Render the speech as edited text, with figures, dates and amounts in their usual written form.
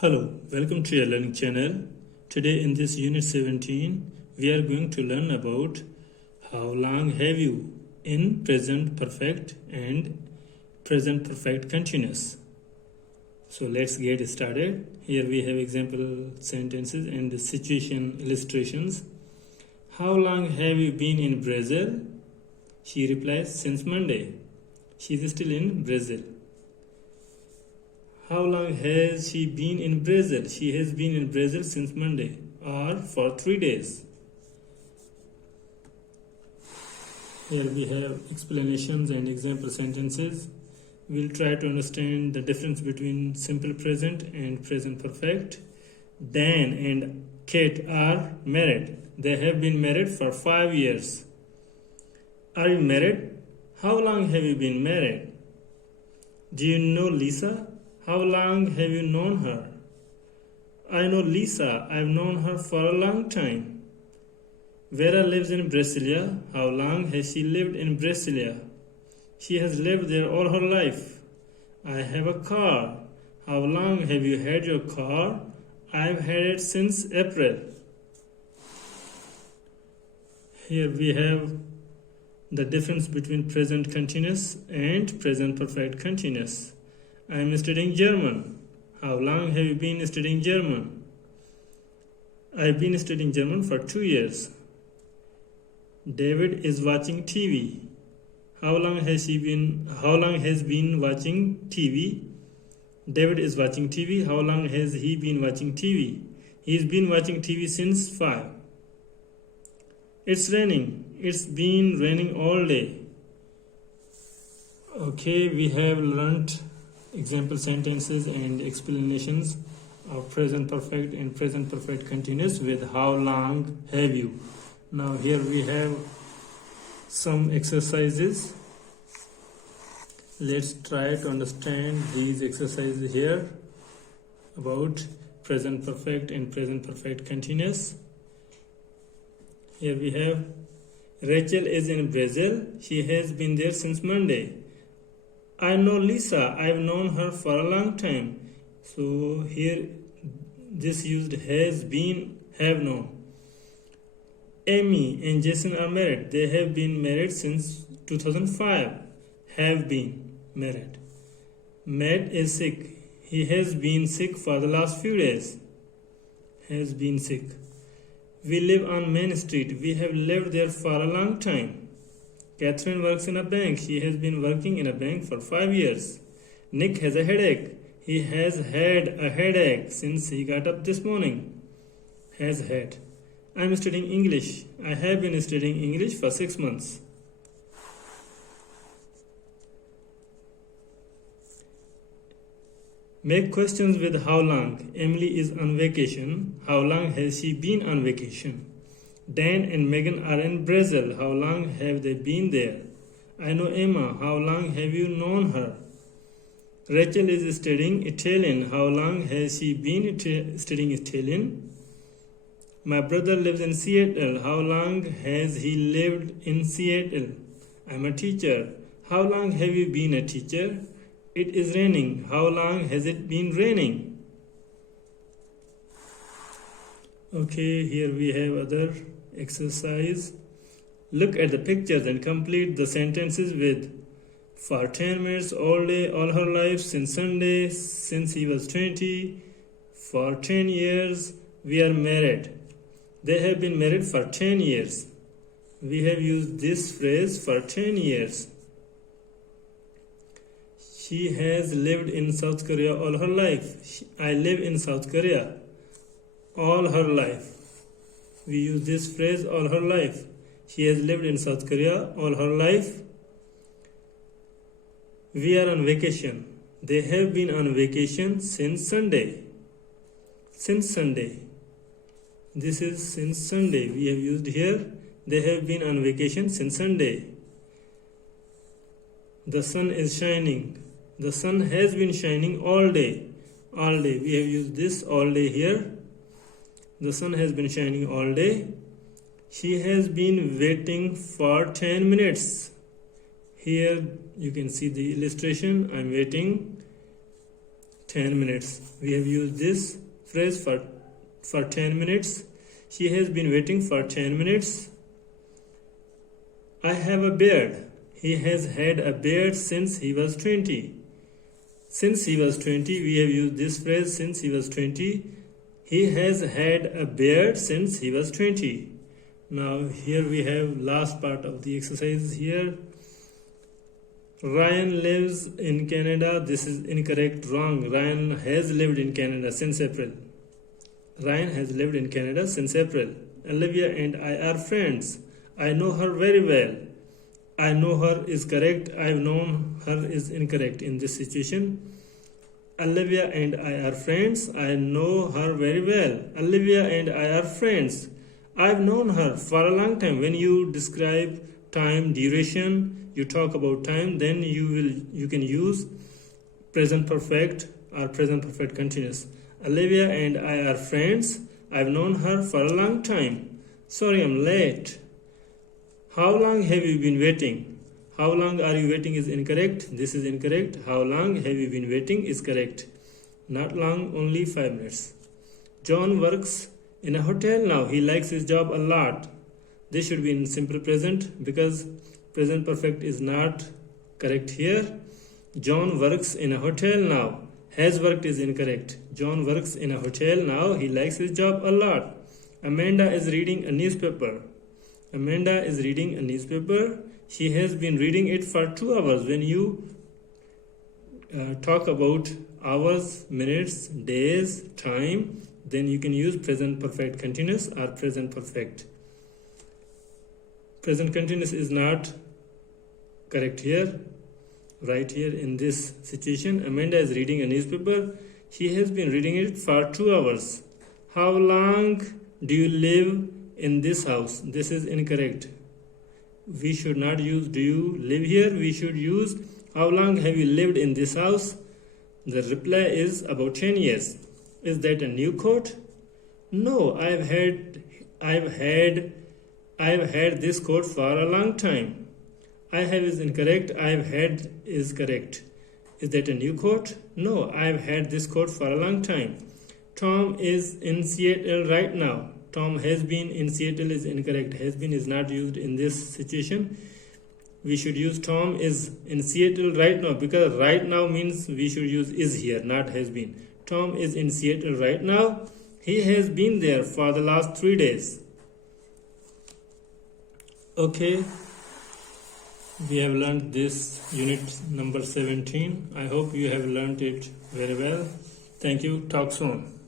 Hello, welcome to your learning channel. Today in this unit 17, we are going to learn about how long have you in present perfect and present perfect continuous. So let's get started. Here we have example sentences and the situation illustrations. How long have you been in Brazil? She replies, since Monday. She is still in Brazil. How long has she been in Brazil? She has been in Brazil since Monday or for 3 days. Here we have explanations and example sentences. We'll try to understand the difference between simple present and present perfect. Dan and Kate are married. They have been married for 5 years. Are you married? How long have you been married? Do you know Lisa? How long have you known her? I know Lisa. I've known her for a long time. Vera lives in Brasilia. How long has she lived in Brasilia? She has lived there all her life. I have a car. How long have you had your car? I've had it since April. Here we have the difference between present continuous and present perfect continuous. I am studying German. How long have you been studying German? I've been studying German for 2 years. David is watching TV. How long has been watching TV? David is watching TV. How long has he been watching TV? He's been watching TV since 5. It's raining. It's been raining all day. Okay, we have learnt example sentences and explanations of present perfect and present perfect continuous with how long have you. Now here we have some exercises. Let's try to understand these exercises here about present perfect and present perfect continuous. Here we have Rachel is in Brazil. She has been there since Monday. I know Lisa. I've known her for a long time. So here this used has been, have known. Amy and Jason are married. They have been married since 2005. Have been married. Matt is sick. He has been sick for the last few days. Has been sick. We live on Main Street. We have lived there for a long time. Catherine works in a bank. She has been working in a bank for 5 years. Nick has a headache. He has had a headache since he got up this morning. Has had. I'm studying English. I have been studying English for 6 months. Make questions with how long. Emily is on vacation. How long has she been on vacation? Dan and Megan are in Brazil. How long have they been there? I know Emma. How long have you known her? Rachel is studying Italian. How long has she been studying Italian? My brother lives in Seattle. How long has he lived in Seattle? I'm a teacher. How long have you been a teacher? It is raining. How long has it been raining? Okay, here we have other exercise. Look at the pictures and complete the sentences with for 10 minutes all day, all her life, since Sunday, since he was 20, for 10 years, we are married. They have been married for 10 years. We have used this phrase for 10 years. She has lived in South Korea all her life. I live in South Korea all her life. We use this phrase all her life. She has lived in South Korea all her life. We are on vacation. They have been on vacation since Sunday. Since Sunday. This is since Sunday. We have used here. They have been on vacation since Sunday. The sun is shining. The sun has been shining all day. All day. We have used this all day here. The sun has been shining all day. She has been waiting for 10 minutes. Here you can see the illustration. I'm waiting 10 minutes. We have used this phrase for 10 minutes. She has been waiting for 10 minutes. I have a beard. He has had a beard since he was 20. Since he was 20, we have used this phrase since he was 20. He has had a beard since he was 20. Now here we have last part of the exercise here. Ryan lives in Canada. This is incorrect, wrong. Ryan has lived in Canada since April. Ryan has lived in Canada since April. Olivia and I are friends. I know her very well. I know her is correct. I've known her is incorrect in this situation. Olivia and I are friends. I know her very well. Olivia and I are friends. I've known her for a long time. When you describe time, duration, you talk about time, then you can use present perfect or present perfect continuous. Olivia and I are friends. I've known her for a long time. Sorry, I'm late. How long have you been waiting? How long are you waiting is incorrect. This is incorrect. How long have you been waiting is correct. Not long, only 5 minutes. John works in a hotel now. He likes his job a lot. This should be in simple present because present perfect is not correct here. John works in a hotel now. Has worked is incorrect. John works in a hotel now. He likes his job a lot. Amanda is reading a newspaper. Amanda is reading a newspaper. She has been reading it for 2 hours. When you talk about hours, minutes, days, time, then you can use present perfect continuous or present perfect. Present continuous is not correct here. Right here in this situation, Amanda is reading a newspaper. She has been reading it for 2 hours. How long do you live in this house? This is incorrect. We should not use do you live here. We should use how long have you lived in this house? The reply is about 10 years. Is that a new coat? No, I've had this coat for a long time. I have is incorrect. I've had is correct. Is that a new coat? No, I've had this coat for a long time. Tom is in Seattle right now. Tom has been in Seattle is incorrect. Has been is not used in this situation. We should use Tom is in Seattle right now because right now means we should use is here, not has been. Tom is in Seattle right now. He has been there for the last 3 days. Okay. We have learned this unit number 17. I hope you have learned it very well. Thank you. Talk soon.